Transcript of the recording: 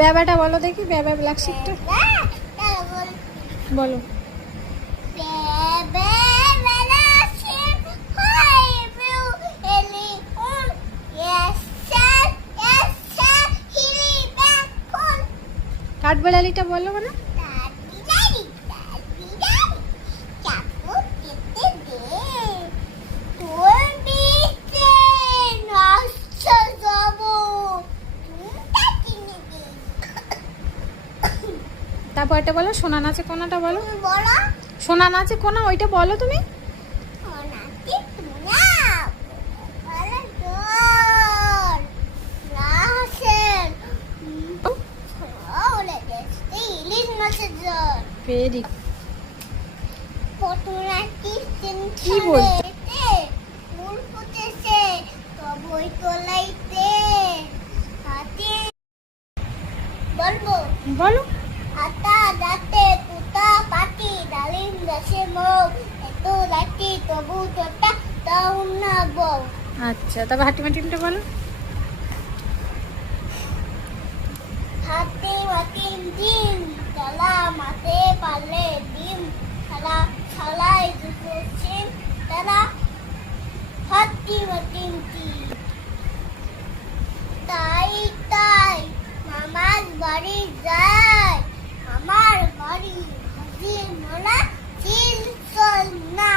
ব্যাবাটা বলো দেখি, ব্যাবা ব্ল্যাক শিপটা বলো। কাঠবেড়ালিটা বলো মানে তারপর এটা বলো, সোনা নাচে কোনাটা বলো। সোনা নাচে কোনা ওইটা বলো তুমি। ভেরি কি বলছো? বলো। আটা দাঁতে কুতা পাটি ডালিম গাছে মৌ এত লাঠি তবু তোটা তাও না বউ। আচ্ছা, তারপর হাটিমাটিমটা বলো। হাতে মাটিম ডিম তালা মাতে পারলে ডিম খালা খালাই দুটো সিম তারা হাতি মাটিম তাই তাই মামার বাড়ি যায় আমার বাড়ি হাজির মোলা চিল চল না।